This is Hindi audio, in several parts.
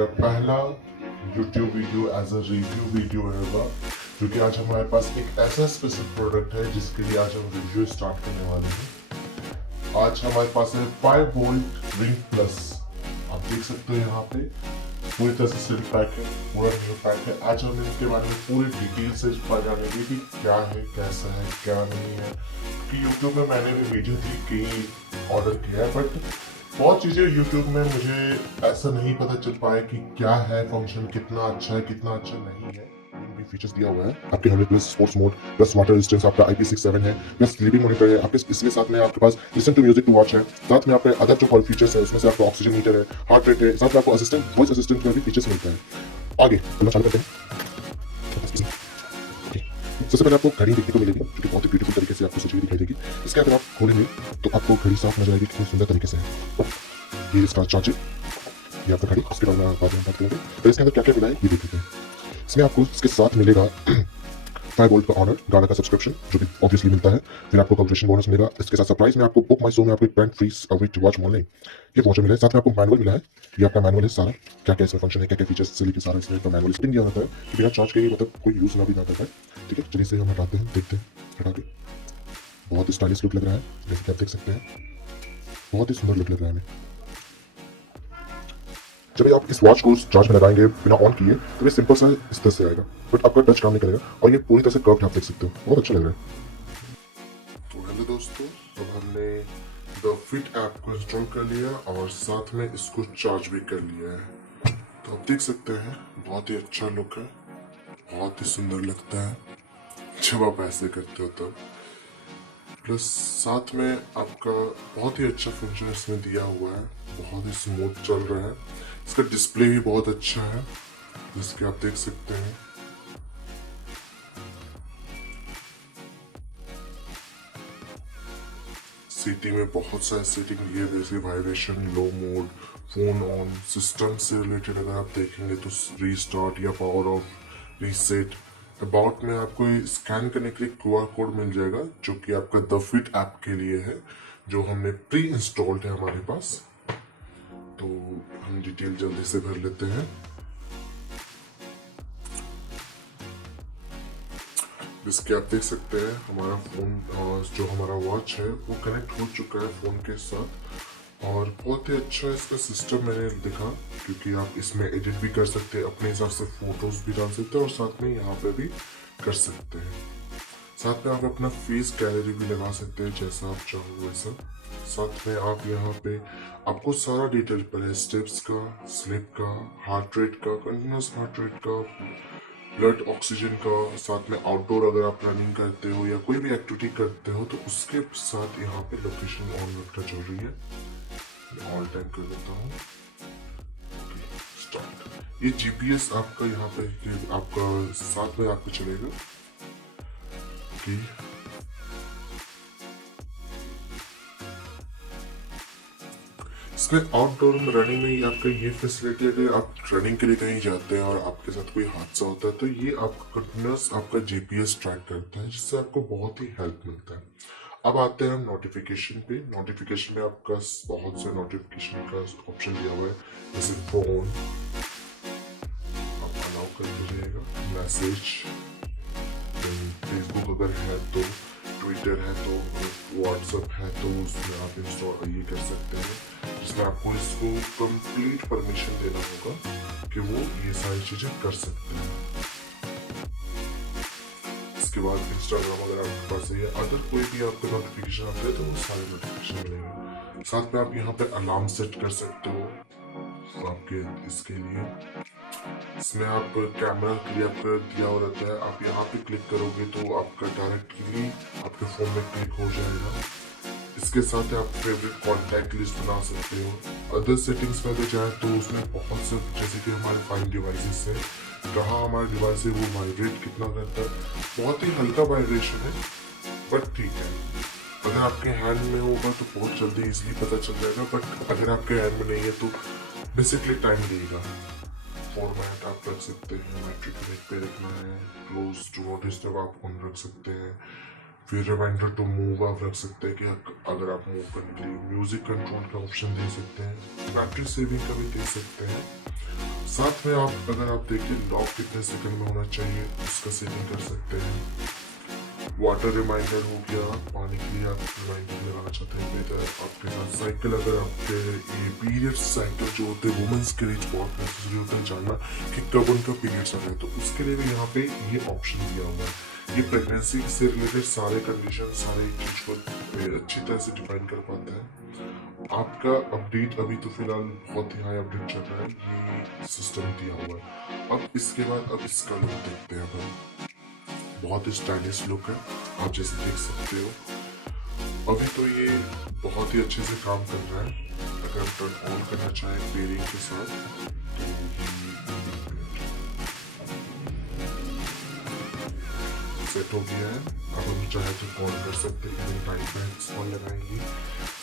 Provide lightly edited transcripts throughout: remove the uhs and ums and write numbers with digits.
मेरा पहला YouTube video as a review video रहेगा, क्योंकि आज हमारे पास एक ऐसा स्पेसिफिक प्रोडक्ट है जिसके लिए आज हम रिव्यू स्टार्ट करने वाले हैं। आज हमारे पास है फायरबोल्ट रिंग प्लस। आप देख सकते हो यहाँ पे पूरी तरह से सील पैक है, पूरा न्यू पैक है। आज हम इसके बारे में पूरी डिटेल से जानेंगे कि क्या है, कैसा है, क्या नहीं है। कि YouTube में मैंने भी वीडियो थी कई ऑर्डर किया है, बट बहुत चीज़ें YouTube में मुझे ऐसा नहीं पता चल पाया कि क्या है फंक्शन, कितना अच्छा है, कितना अच्छा नहीं है। भी फीचर्स दिया हुआ है आपके 100 plus sports mode plus water resistance, आपका IP67 है, प्लस स्लीपिंग मॉनिटर है आपके। इसके साथ में आपके पास listen to music to watch है। साथ में आपके अदर जो कॉल फीचर्स है उसमें से आपको ऑक्सीजन मीटर है, हार्ट रेट है, साथ में आपको असिस्टेंट वॉइस असिस्टेंट का भी फीचर्स मिलता है। आगे हम चालू करते हैं। सबसे पहले आपको घड़ी देखने को मिलेगी जो कि बहुत ही ब्यूटीफुल तरीके से आपको सजी हुई दिखाई देगी। इसके अगर आप खोलेंगे तो आपको घड़ी साफ नजर आएगी, कितनी सुंदर तरीके से है। ये इसका चार्जर, ये आपका घड़ी, उसके बाद में बाद में बात करेंगे। तो इसके अंदर क्या क्या मिला है ये देख लेते हैं। इसमें आपको इसके साथ मिलेगा फायरबोल्ट का ऑनर गाना का सब्सक्रिप्शन जो कि ऑब्वियसली मिलता है। फिर आपको कॉन्ग्रेचुलेशन बोनस मिलेगा। इसके साथ सरप्राइज में आपको बुक माई शो में आपको एक brand free await watch morning ये वॉच मिला है। साथ में आपको मैनुअल मिला है। ये आपका मैनुअल है सारा, क्या क्या इसमें फंक्शन है, क्या क्या फीचर्स से लेकर सारा इसमें का मैनुअल स्प्रिंग दिया होता है कि बिना चार्ज के मतलब कोई यूज ना भी ना कर पाए। ठीक है, चलिए इसे हम हटाते हैं, देखते हैं हटा के। बहुत स्टाइलिश लुक लग रहा है, जैसे कि आप देख सकते हैं, बहुत ही सुंदर लुक लग रहा है हमें। जब आप इस वॉच को चार्ज में लगाएंगे बिना ऑन किए तो ये सिंपल सा इस तरह से आएगा, बट आपका टच काम नहीं करेगा और ये पूरी तरह से कर्व्ड आप देख सकते हो, बहुत अच्छा लग रहा है। तो हेलो दोस्तों, अब हमने द फिट ऐप को इंस्टॉल कर लिया और साथ में इसको चार्ज भी कर लिया है। तो आप देख सकते हैं बहुत ही अच्छा लुक है, बहुत ही सुंदर लगता है जब आप ऐसे करते हो तब। प्लस साथ में आपका बहुत ही अच्छा फंक्शन इसमें दिया हुआ है, बहुत ही स्मूथ चल रहा है। इसका डिस्प्ले भी बहुत अच्छा है, जिसके आप देख सकते हैं। सीटिंग में बहुत सारे सीटिंग दिए, जैसे vibration, low mode, phone on, system से रिलेटेड अगर आप देखेंगे तो रीस्टार्ट या पावर ऑफ, रीसेट। अबाउट में आपको स्कैन करने के लिए QR कोड मिल जाएगा जो कि आपका द फिट ऐप के लिए है, जो हमने प्री इंस्टॉल्ड है हमारे पास। तो हम डिटेल जल्दी से भर लेते हैं। जिसके आप देख सकते हैं हमारा फोन जो हमारा वॉच है वो कनेक्ट हो चुका है फोन के साथ, और बहुत ही अच्छा इसका सिस्टम मैंने देखा, क्योंकि आप इसमें एडिट भी कर सकते हैं, अपने हिसाब से फोटोज भी डाल सकते हैं और साथ में यहाँ पे भी कर सकते हैं। साथ में आप अपना फेस गैलरी भी लगा सकते हैं जैसा आप चाहो वैसा। साथ में आप यहाँ पे आपको सारा डिटेल पर है, स्टेप्स का, स्लिप का, हार्ट रेट का, कंटिन्यूस हार्ट रेट का, ब्लड ऑक्सीजन का, साथ में आउटडोर अगर आप रनिंग करते हो या कोई भी एक्टिविटी करते हो तो उसके साथ यहाँ पे लोकेशन ऑन रखना जरूरी है। ऑल टाइम कर देता हूँ। स्टार्ट। ये GPS आपका यहाँ पे आपका साथ में आपको चलेगा कि इसमें आउटडोर में रनिंग में आपका ये फैसिलिटी है कि आप रनिंग के लिए कहीं जाते हैं और आपके साथ कोई हादसा होता है तो ये आपका कंटिन्यूस आपका GPS ट्रैक करता है, जिससे आपको बहुत ही हेल्प मिलता है। अब आते हैं हम नोटिफिकेशन पे। नोटिफिकेशन में आपका बहुत से नोटिफिकेशन का ऑप्शन दिया हुआ है, जैसे फोन आप अलाउ कर दीजिएगा, मैसेज, फेसबुक अगर है तो, ट्विटर है तो, व्हाट्सएप है तो उसमें आप इंस्टॉल ये कर सकते हैं, जिसमें आपको इसको कंप्लीट परमिशन देना होगा कि वो ये सारी चीजें कर सकते हैं। इसके बाद इंस्टाग्राम अगर आपके पास है या अदर कोई भी आपको नोटिफिकेशन आते हैं तो वो सारे नोटिफिकेशन मिलेंगे। साथ में आप यहाँ पे अलार्म सेट कर सकते हो आपके इसके लिए। इसमें आप कैमरा के लिए आपका दिया हुआ रहता है, आप यहाँ पे क्लिक करोगे तो आपका डायरेक्टली आपके फोन में क्लिक हो जाएगा। इसके साथ आप फेवरेट कॉन्टैक्ट लिस्ट बना सकते हो। अदर सेटिंग्स में भी जाए तो उसमें बहुत से, जैसे कि हमारे फाइन डिवाइसेस है, कहाँ हमारा डिवाइस है, वो वाइब्रेट कितना करता है, बहुत ही हल्का वाइब्रेशन है बट ठीक है। अगर आपके हैंड में होगा तो बहुत जल्दी इजीली पता चल जाएगा, बट अगर आपके हैंड में नहीं है तो बेसिकली टाइम देगा। फॉर्मेट आप रख सकते हैं, मैट्रिक पे रखना है, क्लोज टू नोट डिस्टर्ब आप ऑन रख सकते हैं। फिर रिमाइंडर टू मूव आप रख सकते हैं कि अगर आप मूव करने के लिए म्यूजिक कंट्रोल का ऑप्शन दे सकते हैं, बैटरी सेविंग का भी दे सकते हैं। साथ में आप अगर आप देखें लॉक कितने सेकंड में होना चाहिए उसका सेटिंग कर सकते हैं। वाटर रिमाइंडर हो गया, पानी के लिए आप रिमाइंडर लगाना चाहते हैं बेहतर। आपके साथ साइकिल, अगर आपके ये पीरियड साइकिल जो होते हैं वुमेन्स के लिए बहुत नेसेसरी होता है जानना कि कब उनका पीरियड्स आ रहा है, तो उसके लिए भी यहाँ पे ये ऑप्शन दिया हुआ है। ये प्रेगनेंसी से रिलेटेड सारे कंडीशन, सारे चीज को अच्छी तरह से डिफाइन कर पाता है। आपका अपडेट अभी तो फिलहाल बहुत ही हाई अपडेट चल रहा है, ये सिस्टम दिया हुआ है। अब इसके बाद अब इसका लुक देखते हैं अपन। बहुत ही स्टाइलिश लुक है, आप जैसे देख सकते हो। अभी तो ये बहुत ही अच्छे से काम कर रहा है। अगर टर्न ऑन करना चाहे बेरिंग के साथ तो सेट हो गया है। अब हम चाहे तो ऑन कर सकते हैं, टाइम ऑन लगाएंगे।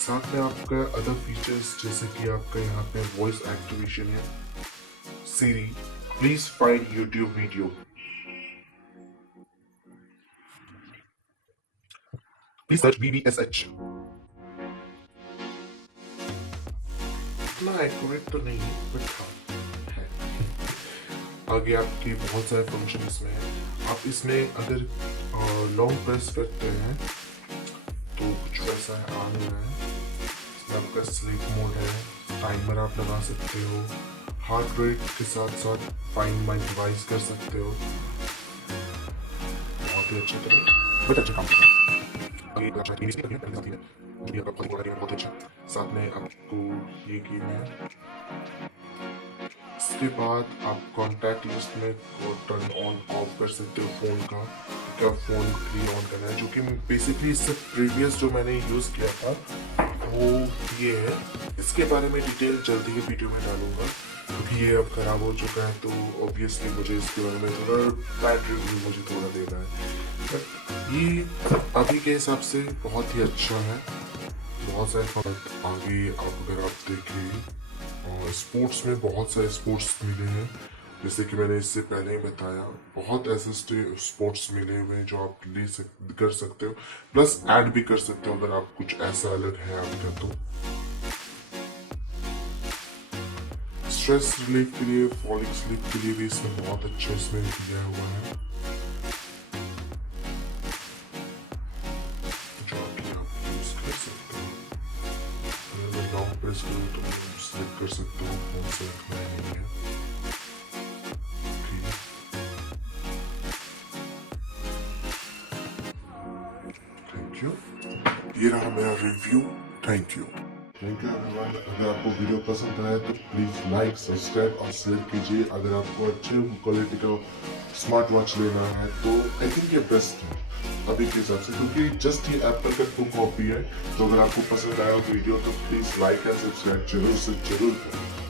साथ में आपका अदर फीचर्स जैसे कि आपका यहाँ पे वॉइस एक्टिवेशन है। Siri please find YouTube video, please search VVSH। इतना एक्यूरेट तो नहीं है बट हाँ है। आगे आपके बहुत सारे फंक्शन इसमें है। आप इसमें अगर लॉन्ग प्रेस करते हैं तो कुछ वैसा आ नहीं रहा है। इसमें आपका स्लीप मोड है, टाइमर आप लगा सकते हो, हार्ट रेट के साथ साथ फाइंड माय डिवाइस कर सकते हो। बहुत ही अच्छी तरह बट अच्छा काम कर रहा है। बहुत अच्छा। साथ में आपको ये गेम है। इसके बाद आप कॉन्टैक्ट लिस्ट में टर्न ऑन ऑफ कर सकते हो फोन का, क्या फोन के लिए ऑन करना है, जो कि बेसिकली इससे प्रीवियस जो मैंने यूज किया था वो ये है। इसके बारे में डिटेल जल्दी ही वीडियो में डालूंगा क्योंकि ये अब खराब हो चुका है, तो ऑब्वियसली मुझे इसके बारे में थोड़ा बैड रिव्यू मुझे थोड़ा देना है। बट ये अभी के हिसाब से बहुत ही अच्छा है। बहुत सारे आगे अगर आप देखें स्पोर्ट्स में बहुत सारे स्पोर्ट्स मिले हैं, जैसे कि मैंने इससे पहले ही बताया बहुत ऐसे स्पोर्ट्स मिले हुए हैं जो आप कर सकते हो, प्लस ऐड भी कर सकते हो अगर आप कुछ ऐसा अलग है आपका। तो स्ट्रेस रिलीफ के लिए, फॉलिंग स्लीप के लिए भी इसमें बहुत अच्छा इसमें दिया हुआ है, जो कि आप यूज कर सकते हो। अगर मैं लॉन्ग प्रेस करूँ तो सिलेक्ट कर सकते हो, फोन से रखना नहीं है। थैंक यू, ये रहा मेरा रिव्यू। Thank you everyone. अगर आपको वीडियो पसंद आया तो प्लीज लाइक, सब्सक्राइब और शेयर कीजिए। अगर आपको अच्छे क्वालिटी का स्मार्ट वॉच लेना है तो आई थिंक ये बेस्ट है अभी के हिसाब से, क्योंकि जस्ट ये एप्पल का टू कॉपी है। तो अगर आपको पसंद आया वीडियो तो प्लीज लाइक एंड सब्सक्राइब जरूर से जरूर करें।